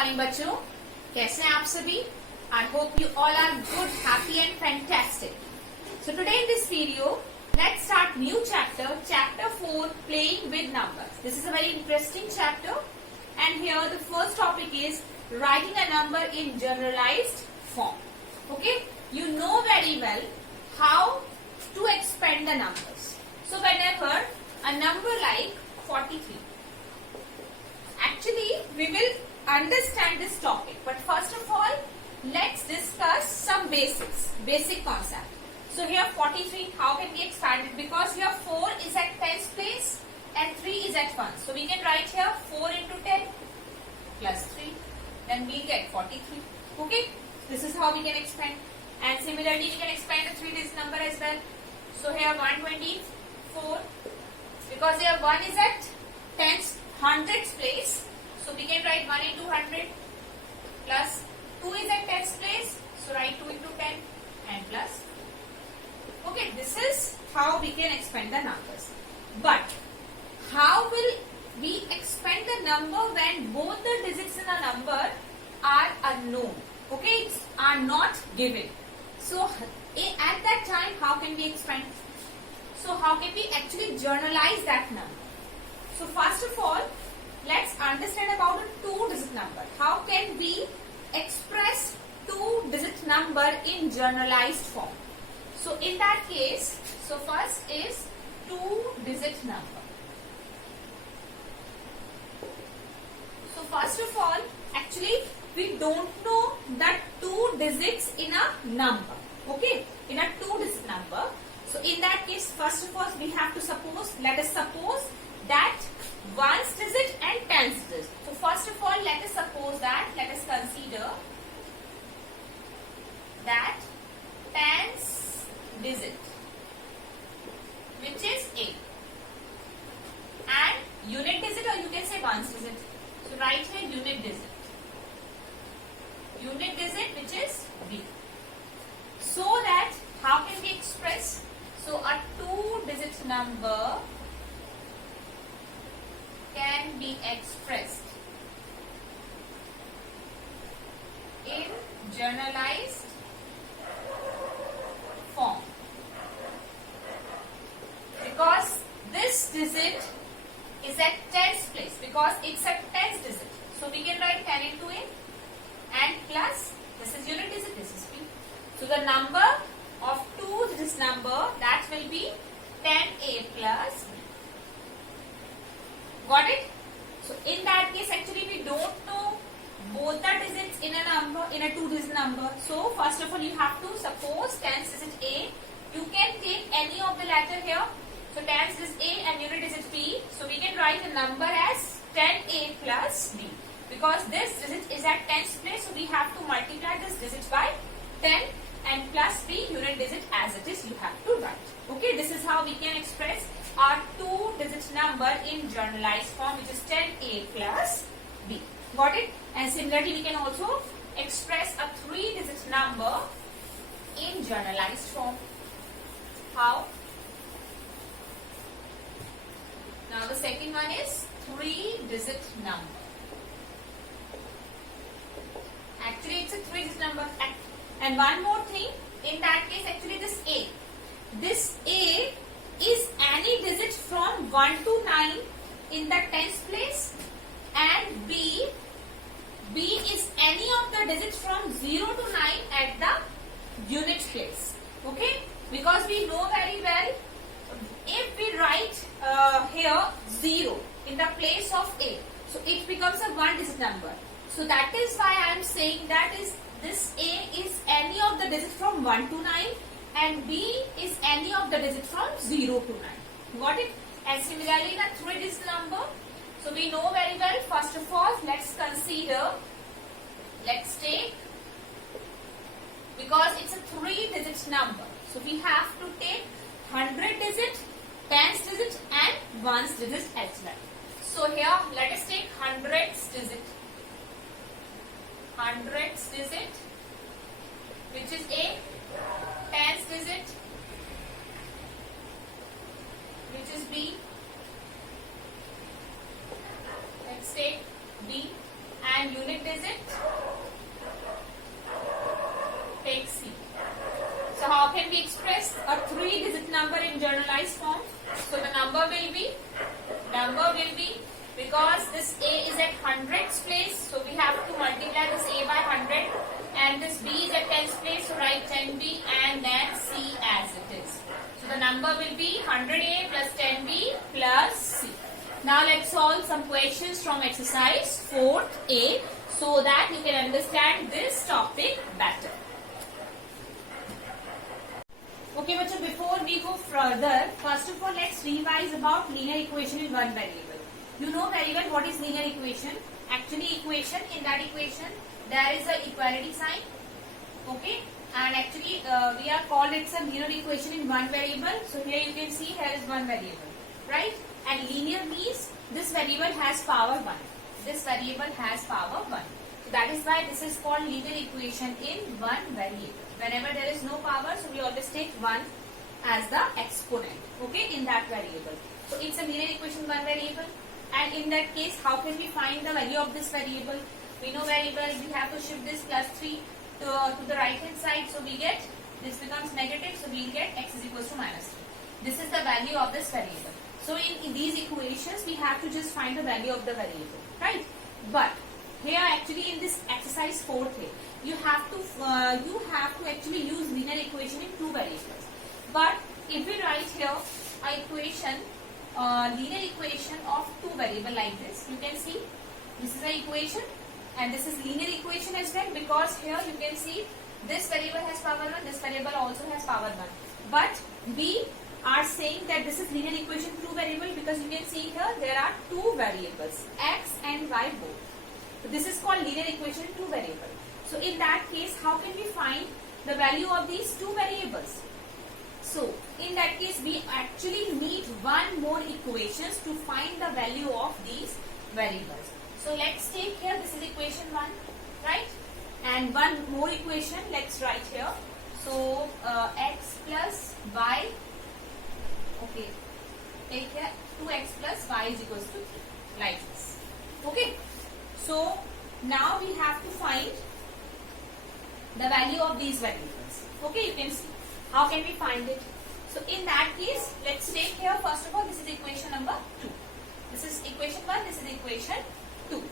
Morning बच्चों, कैसे हैं आप सभी? I hope you all are good, happy and fantastic. So today in this video, let's start new chapter, chapter 4, playing with numbers. This is a very interesting chapter, and here the first topic is writing a number in generalized form. Okay, you know very well how to expand the numbers. So whenever a number like 43, actually we will understand this topic, but first of all let's discuss some basic concept. So here 43, how can we expand it? Because here 4 is at 10th place and 3 is at 1. So we can write here 4 into 10 plus 3. Then we get 43. Okay? This is how we can expand. And similarly we can expand the 3-digit number as well. So here 124. Because here 1 is at 10th, 100th place. So we can write 1 into 100 plus 2 is at 10th place. So write 2 into 10 and plus. Okay, this is how we can expand the numbers. But how will we expand the number when both the digits in a number are unknown? Okay, are not given. So at that time, how can we expand? So how can we actually journalize that number? So first of all, let's understand about a 2-digit number. How can we express 2-digit number in generalized form? So in that case, so first is 2-digit number. So first of all, actually we don't know that 2 digits in a number. Okay, in a 2-digit number. So in that case, first of all, we have to suppose, let us suppose that 1's digit and 10's digit. So first of all, let us suppose that, let us consider that 10's digit, which is A, and unit digit, or you can say 1's digit. So write here unit digit. Unit digit, which is B. So that how can we express? So a 2-digit number can be expressed in generalized form, because this digit is at 10th place, because it's at 10th digit. So we can write 10 into A and plus, this is unit digit, this is B. So the number of 2 digits number, that will be 10A plus B. Got it? So in that case, actually we don't know both the digits in a number, in a 2-digit number. So first of all, you have to suppose 10th digit A. You can take any of the letter here. So 10th digit A and unit digit B. So we can write the number as 10A plus B. Because this digit is at 10th place, so we have to multiply this digit by 10 and plus B, unit digit as it is, you have to write. Okay, this is how we can express our 2-digit number in generalized form, which is 10A plus B. Got it? And similarly, we can also express a 3-digit number in generalized form. How? Now the second one is 3-digit number. Actually, it's a 3-digit number. And one more thing, in that case, actually this A. This A is any digit from 1 to 9 in the 10th place, and B is any of the digits from 0 to 9 at the unit place. Okay? Because we know very well, if we write here 0 in the place of A, so it becomes a 1-digit number. So that is why I am saying that is this A is any of the digits from 1 to 9 and B is any of the digits from 0 to 9. Got it? And similarly the 3-digit number. So we know very well, first of all, let's consider, let's take, because it's a 3-digit number. So we have to take 100 digit, 10th digit and 1's digit as well. So here let us take 100th digit. 100th digit, which is A, 10th digit, which is B. Let's take B, and and unit digit, take C. So how can we express a 3-digit number in generalized form? So the number will be, because this A is at hundreds place, so we have to multiply this A by 100, and this B is at tens place, so write 10B and then C as it is. So the number will be 100A plus 10B plus C. Now let's solve some questions from exercise 4A so that you can understand this topic better. Okay, bachcho, before we go further, first of all, let's revise about linear equation in one variable. You know very well what is linear equation. Actually, equation, in that equation, there is a equality sign. Okay, and actually, we are called it's a linear equation in one variable. So here you can see here is one variable, right? And linear means this variable has power 1. This variable has power 1. So that is why this is called linear equation in one variable. Whenever there is no power, so we always take 1 as the exponent, okay, in that variable. So it's a linear equation one variable. And in that case, how can we find the value of this variable? We know very well we have to shift this plus 3 to the right hand side. So we get, this becomes negative, so we will get x is equals to minus 3. This is the value of this variable. So in these equations, we have to just find the value of the variable, right? But here actually in this exercise 4th, you have to actually use linear equation in two variables. But if we write here a equation, linear equation of two variable like this, you can see this is an equation and this is linear equation as well, because here you can see this variable has power 1, this variable also has power 1. But we are saying that this is linear equation two variable because you can see here there are two variables, x and y both. So this is called linear equation in two variable. So in that case, how can we find the value of these two variables? So in that case, we actually need one more equations to find the value of these variables. So let's take here, this is equation 1, right? And one more equation, let's write here. So x plus y, okay, take here 2x plus y is equals to 3, like this. Okay, so now we have to find the value of these variables. Okay, you can see. How can we find it? So in that case, let's take here first of all, this is equation number 2. This is equation 1, this is equation 2.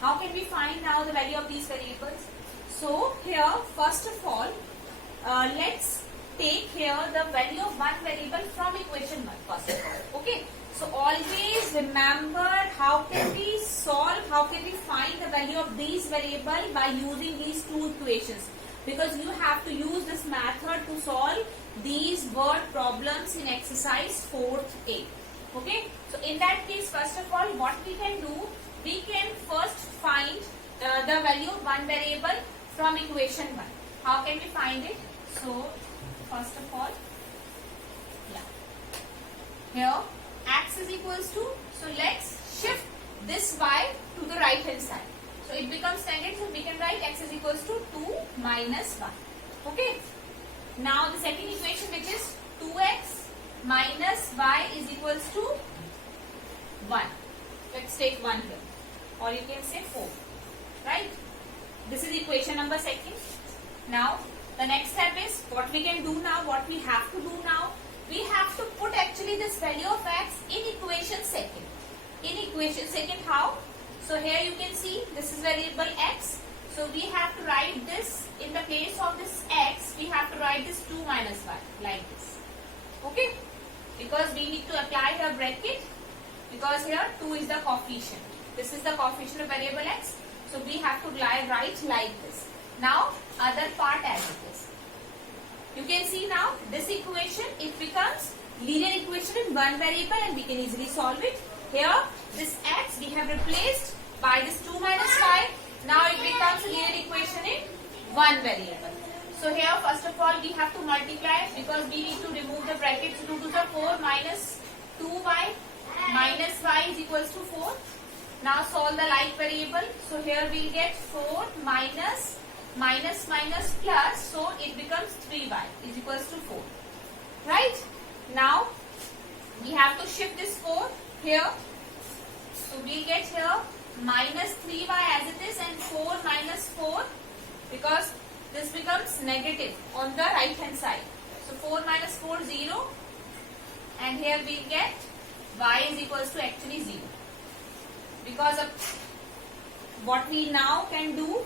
How can we find now the value of these variables? So here first of all, let's take here the value of one variable from equation 1 first of all. Okay. So always remember how can we solve, how can we find the value of these variable by using these two equations. Because you have to use this method to solve these word problems in exercise 4th A. Okay. So in that case, first of all, what we can do, we can first find the value of one variable from equation 1. How can we find it? So first of all, here x is equals to, so let's shift this y to the right hand side. So it becomes negative, so we can write x is equals to 2 minus 1. Okay. Now the second equation, which is 2x minus y is equals to 1. Let's take 1 here. Or you can say 4. Right? This is equation number 2. Now the next step is what we can do now, what we have to do now. We have to put actually this value of x in equation 2. In equation 2, how? So here you can see this is variable x. So we have to write this in the place of this x. We have to write this 2 minus 1 like this. Okay? Because we need to apply the bracket. Because here 2 is the coefficient. This is the coefficient of variable x. So we have to write like this. Now other part as it is. You can see now this equation, it becomes linear equation in one variable and we can easily solve it. Here this x we have replaced by this 2 minus 5. Now it becomes a linear equation in one variable. So here first of all we have to multiply because we need to remove the brackets. So 2 to the 4 minus 2y minus y is equals to 4. Now solve the like variable. So here we will get 4 minus plus, so it becomes 3y is equals to 4. Right? Now we have to shift this 4 here. So we'll get here minus 3y as it is and 4 minus 4 because this becomes negative on the right hand side. So 4 minus 4 0 and here we get y is equals to actually 0. Because of what we now can do,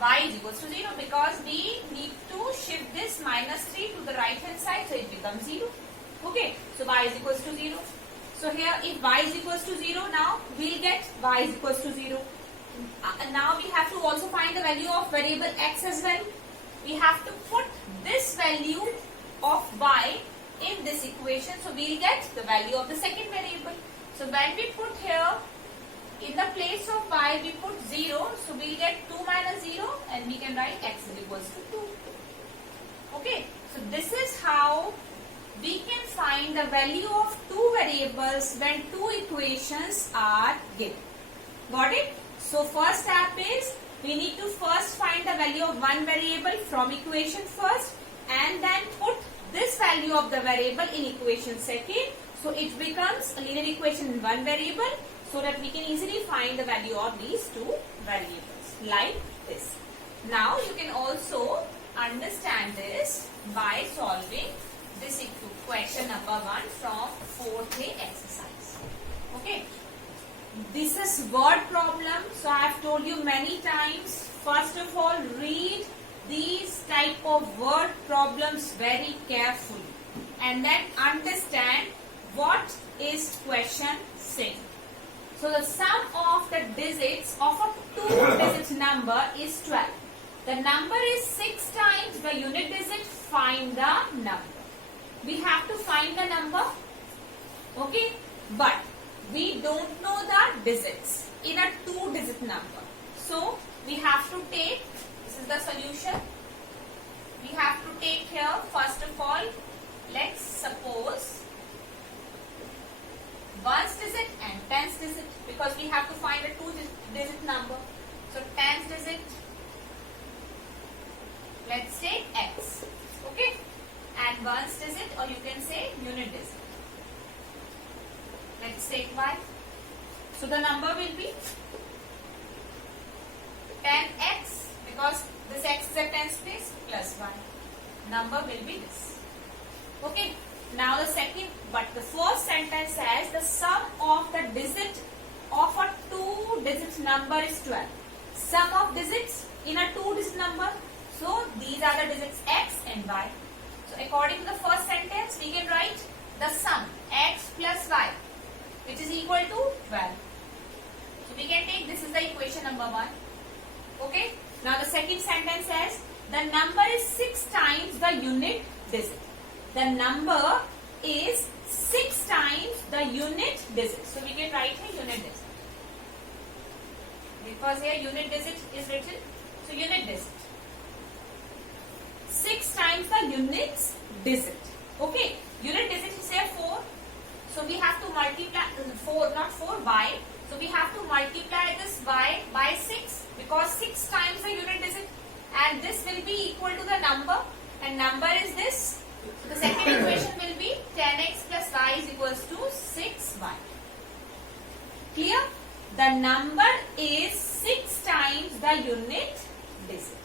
y is equals to 0 because we need to shift this minus 3 to the right hand side, so it becomes 0. Okay, so y is equals to 0. So here if y is equals to 0, now we'll get y is equals to 0. Now we have to also find the value of variable x as well. We have to put this value of y in this equation, so we'll get the value of the second variable. So when we put here, in the place of y we put 0, so we'll get 2 minus 0 and we can write x is equals to 2. Okay, so this is how we can find the value of two variables when two equations are given. Got it? So first step is we need to first find the value of one variable from equation first and then put this value of the variable in equation second. So it becomes a linear equation in one variable so that we can easily find the value of these two variables like this. Now you can also understand this by solving this question number 1 from 4th day exercise. Okay. This is word problem. So I have told you many times. First of all, read these type of word problems very carefully and then understand what is question saying. So the sum of the digits of a 2-digit number is 12. The number is 6 times the unit digit. Find the number. We have to find the number. Okay, but we don't know the digits in a 2-digit number. So we have to take, this is the solution. We have to take here, first of all, let's suppose 1's digit and 10's digit because we have to find a 2-digit number. So 10's digit, let's say x. Okay, and 1's digit, or you can say unit digit. Let's take y. So the number will be 10x because this x is a 10's place plus y. Number will be this. Okay. Now the second, but the first sentence says the sum of the digit of a 2-digit number is 12. Sum of digits in a 2-digit number. So these are the digits x and y. So according to the first sentence, we can write the sum x plus y, which is equal to 12. So we can take, this is the equation number 1. Okay. Now the second sentence says the number is 6 times the unit digit. The number is 6 times the unit digit. So we can write here unit digit. Because here unit digit is written. So unit digit. 6 times the units digit. Okay. Unit digit is here 4. So we have to multiply 4, not 4, y. So we have to multiply this y by 6 because 6 times the unit digit and this will be equal to the number and number is this. So the second equation will be 10x plus y is equals to 6y. Clear? The number is 6 times the unit digit.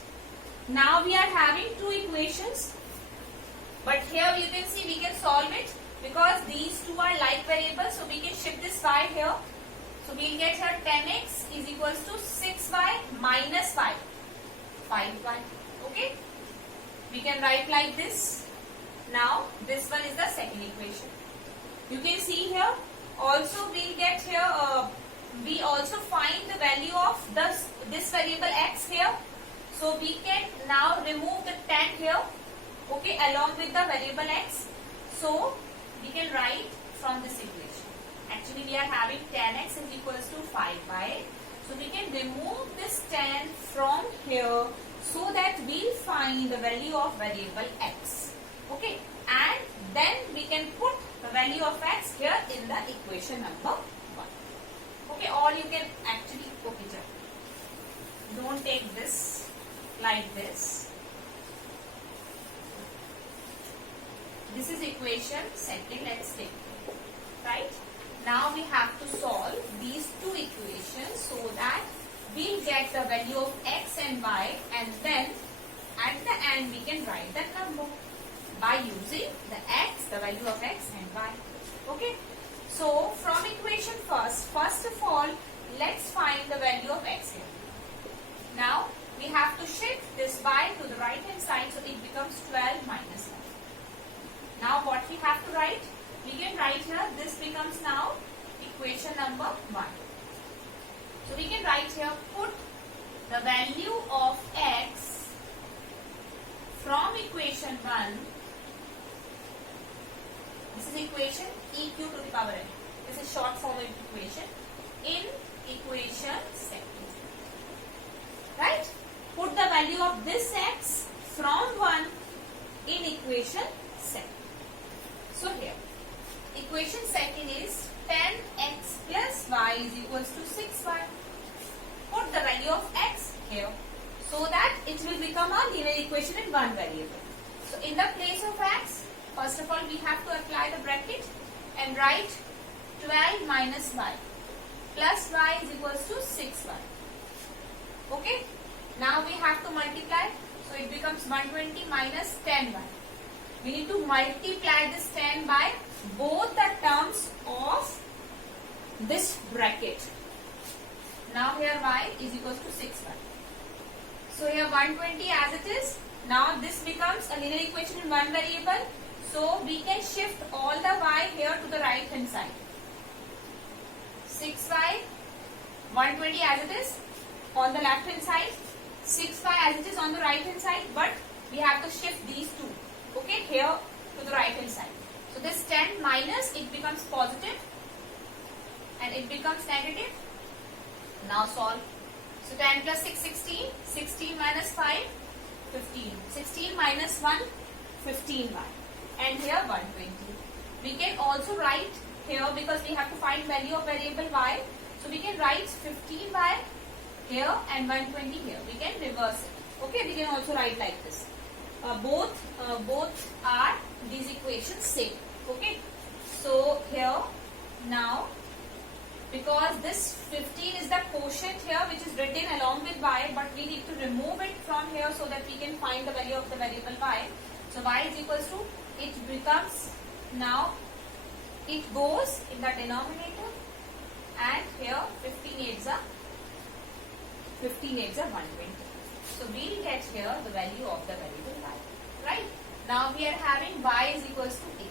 Now we are having two equations, but here you can see we can solve it because these two are like variables, so we can shift this y here. So we will get here 10x is equals to 6y minus 5. 5y. Okay? We can write like this. Now this one is the second equation. You can see here also we get here we also find the value of this variable x here. So we can now remove the 10 here, okay, along with the variable x. So we can write from this equation. Actually we are having 10x is equals to 5y. So we can remove this 10 from here so that we'll find the value of variable x. Okay, and then we can put the value of x here in the equation number 1. Okay, or you can actually, okay, don't take this like this. This is equation second, let's take it. Right? Now we have to solve these two equations so and we can write that number by using the x, the value of x and y. Okay. So from equation first of all, let's find the value of x here. Now we have to shift this y to the right hand side, so it becomes 12 minus 1. Now what we have to write? We can write here, this becomes now equation number 1. So we can write here, put the value of x from equation 1. This is equation eq to the power n. This is short form of equation in equation second. Right? Put the value of this x from 1 in equation second. So here, equation second is 10x plus y is equals to 6y. Put the value of x here so that it will become a linear equation in one variable. So in the place of x, first of all we have to apply the bracket and write 12 minus y plus y is equals to 6y. Okay. Now we have to multiply. So it becomes 120 minus 10y. We need to multiply this 10 by both the terms of this bracket. Now here y is equals to 6y. So here 120 as it is. Now this becomes a linear equation in one variable. So we can shift all the y here to the right hand side. 6y, 120 as it is on the left hand side. 6y as it is on the right hand side. But we have to shift these two. Okay, here to the right hand side. So this 10 minus, it becomes positive and it becomes negative. Now solve. So 10 plus 6, 16. 16 minus 5, 15. 16 minus 1, 15y. And here 120. We can also write here, because we have to find value of variable y. So we can write 15y here and 120 here. We can reverse it. Okay, we can also write like this. Both are these equations same. Okay. So here now, because this 15 is the quotient here which is written along with y, but we need to remove it from here so that we can find the value of the variable y. So y is equals to, it becomes now, it goes in the denominator, and here 15 8s are 120. So we will get here the value of the variable y. Right? Now we are having y is equals to 8.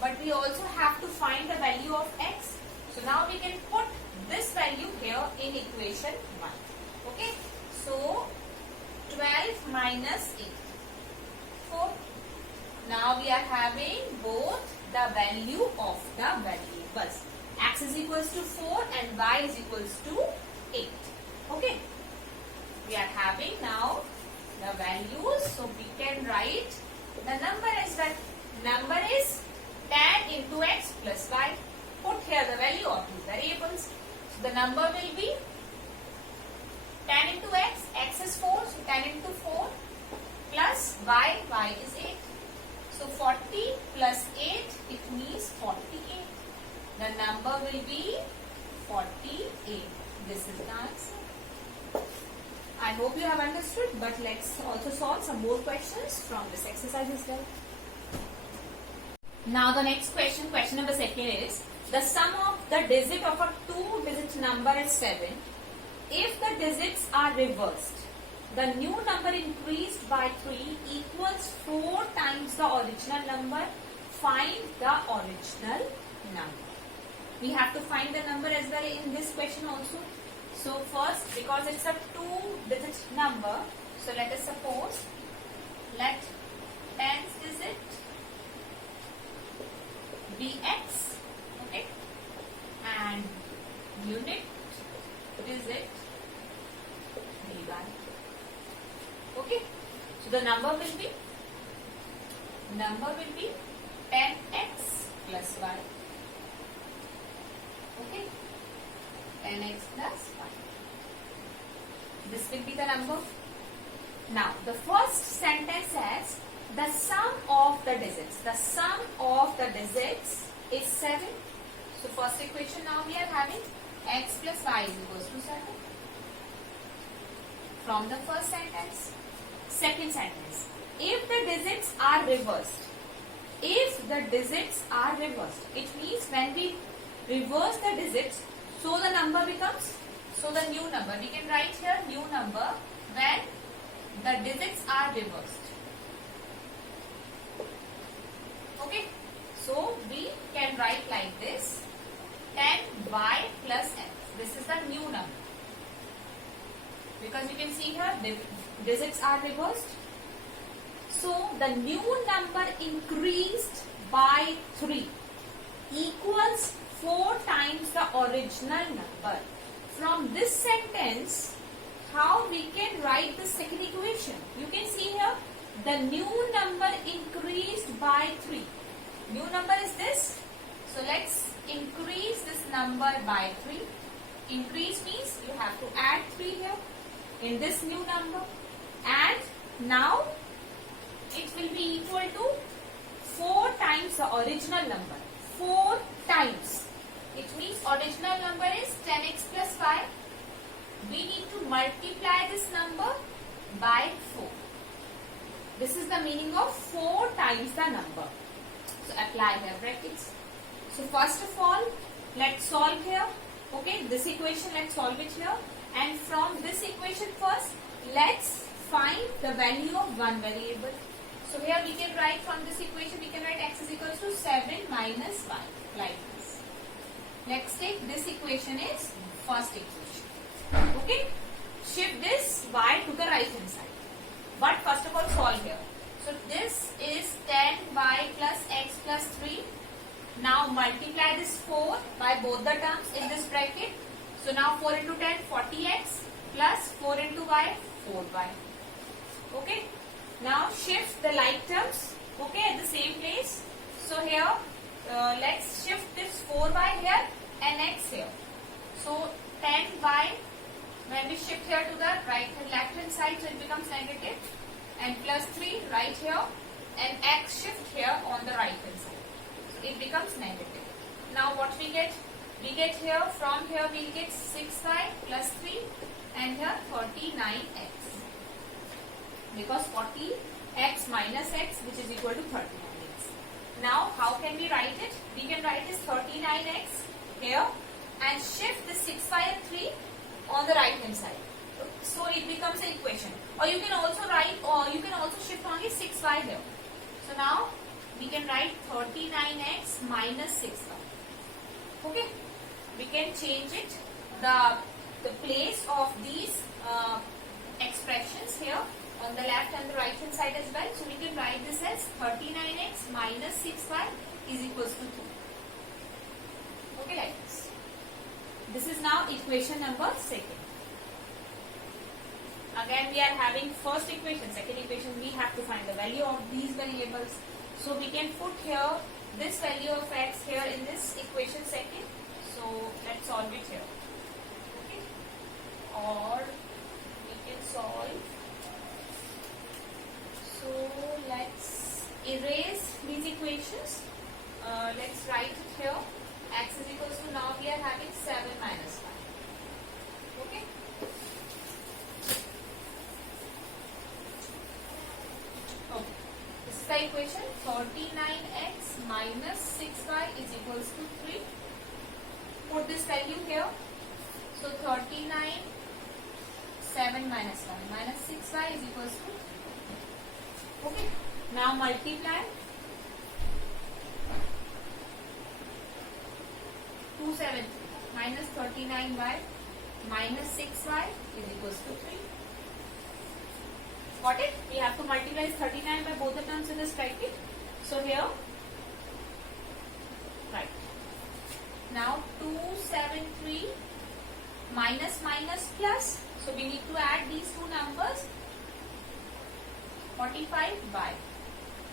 But we also have to find the value of x. So now we can put this value here in equation 1. Okay? So 12 minus 8. 4. Now we are having both the value of the variables. X is equals to 4 and y is equals to 8. Okay? We are having now the values, so we can write the number as well. Number is 10 into x plus y. Put here the value of these variables. So the number will be 10 into x is 4, so 10 into 4 plus y is 8. So 40 plus 8, it means 48. The number will be 48. This is the answer. I hope you have understood, but let's also solve some more questions from this exercise as well. Now the next question, question number 2 is, the sum of the digit of a 2-digit number is 7. If the digits are reversed, the new number increased by 3 equals 4 times the original number. Find the original number. We have to find the number as well in this question also. So first, because it's a 2-digit number, so let us suppose, let 10th digit be x, okay, and unit digit be y. Okay, so the number will be 10x plus y. Okay, 10x plus y. This will be the number. Now, the first sentence says the sum of the digits. The sum of the digits is 7. So, first equation now we are having x plus y is equals to 7. From the first sentence. Second sentence. If the digits are reversed. If the digits are reversed. It means when we reverse the digits, so the number becomes, so the new number. We can write here new number when the digits are reversed. Okay. So we can write like this. 10y plus x. This is the new number. Because you can see here the digits are reversed. So the new number increased by 3 equals 4 times the original number. From this sentence, how we can write the second equation? You can see here the new number increased by 3. New number is this. So let's increase this number by 3. Increase means you have to add 3 here in this new number, and now it will be equal to 4 times the original number. 4 times. It means original number is 10x plus 5. We need to multiply this number by 4. This is the meaning of 4 times the number. So apply here brackets. So first of all, let's solve here. Okay, this equation, let's solve it here. And from this equation first, let's find the value of one variable. So here we can write from this equation, we can write x is equals to 7 minus 1, like this. Let's take this equation is first equation. Okay, shift this y to the right hand side. But first of all solve here. So this is 10y plus x plus 3. Now multiply this 4 by both the terms in this bracket. So now 4 into 10, 40x plus 4 into y, 4y. Okay. Now shift the like terms, okay, at the same place. So here, let's shift this 4y here and x here. So 10y, when we shift here to the right and left hand side, so it becomes negative. And plus 3 right here, and x shift here on the right hand side. So it becomes negative. Now what we get? We get here, from here we'll get 6y plus 3 and here 39x. Because 40x minus x, which is equal to 39x. Now how can we write it? We can write this 39x here and shift the 6y and 3 on the right hand side. So it becomes an equation. Or you can also write, or you can also shift only 6y here. So now we can write 39x minus 6y. Okay. We can change it, the place of these expressions here on the left and the right hand side as well. So we can write this as 39x minus 6y is equals to 2. Okay, like this. This is now equation number 2. Again we are having first equation, second equation. We have to find the value of these variables. So we can put here this value of x here in this equation 2. So let's solve it here. Okay. Or we can solve. So let's erase these equations. Let's write it here. X is equals to, now we are having 7 minus 5. Okay. Okay. This is the equation. 39x minus 6y is equals to 3. Put this value here. So 39, 7 minus 1 minus 6y is equals to. Okay. Now multiply. 273 minus 39y minus 6y is equals to 3. Got it? We have to multiply 39 by both the terms in this bracket. So here, right. Now 273 minus minus plus. So we need to add these two numbers. 45y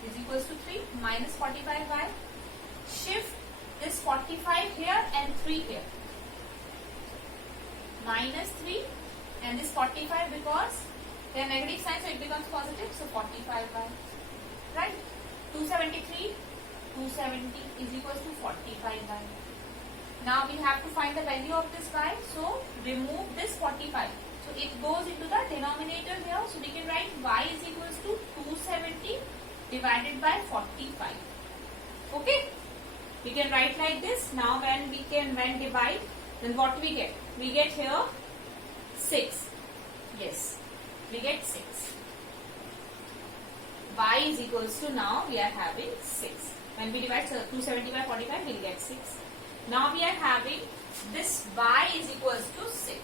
is equals to 3 minus 45y. Shift this 45 here and 3 here. Minus 3 and this 45 because they are negative signs, so it becomes positive. So 45y. Right? 273, 270 is equals to 45y. Now we have to find the value of this y. So remove this 45. So it goes into the denominator here. So we can write y is equals to 270 divided by 45. Okay. We can write like this. Now when divide, then what do we get? We get here 6. Yes. We get 6. Y is equals to, now we are having 6. When we divide 270 by 45, we will get 6. Now we are having this y is equals to 6.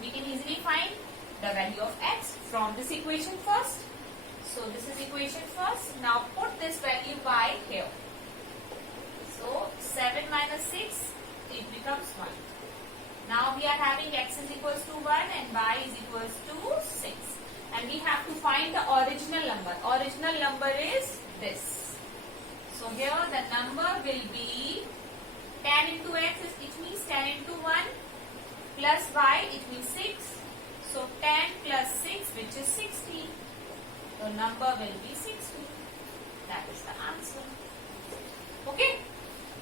We can easily find the value of x from this equation first. So this is equation first. Now put this value by here. So 7 minus 6, it becomes 1. Now we are having x is equals to 1 and y is equals to 6. And we have to find the original number. Original number is this. So here the number will be 10 into x, it means 10 into 1 plus y, it means 6. So 10 plus 6, which is 60. The number will be 60. That is the answer. Okay.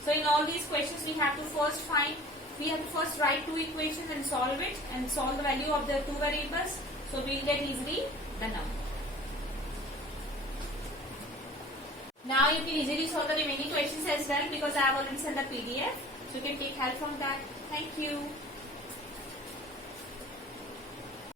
So in all these questions we have to first write two equations and solve it, and solve the value of the two variables. So we will get easily the number. Now you can easily solve the remaining questions as well, because I have already sent the PDF. So you can take help from that. Thank you.